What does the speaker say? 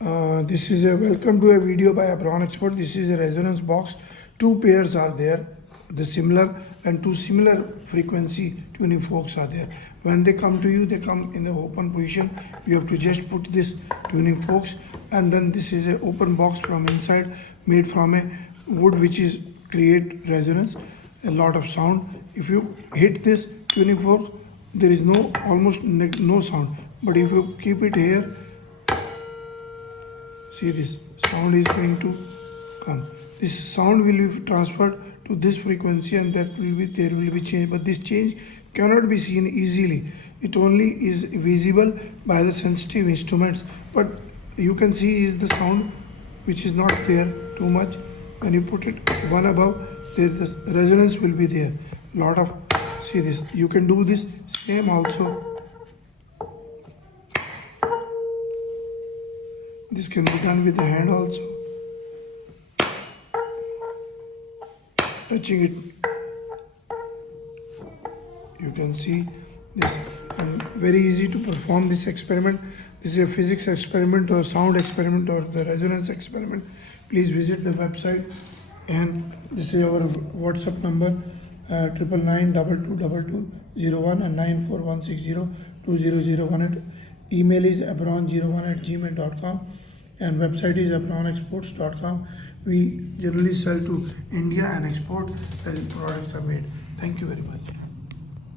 This is a welcome to a video by Abron expert. This is a resonance box. Two pairs are there, the similar and two similar frequency tuning forks are there. When they come to you, they come in the open position. You have to just put this tuning forks, and then this is an open box from inside, made from a wood which is create resonance, a lot of sound. If you hit this tuning fork, there is almost no sound. But if you keep it here, see, this sound is going to come. This sound will be transferred to this frequency, and there will be change. But this change cannot be seen easily. It only is visible by the sensitive instruments. But you can see is the sound which is not there too much. When you put it one above, the resonance will be there. Lot of, see this. You can do this same also. This can be done with the hand also. Touching it, you can see this, and very easy to perform this experiment. This is a physics experiment or sound experiment or the resonance experiment. Please visit the website, and this is our WhatsApp number 999-222201 and 94160-2001. Email is abron01@gmail.com, and website is abronexports.com. We generally sell to India and export as products are made. Thank you very much.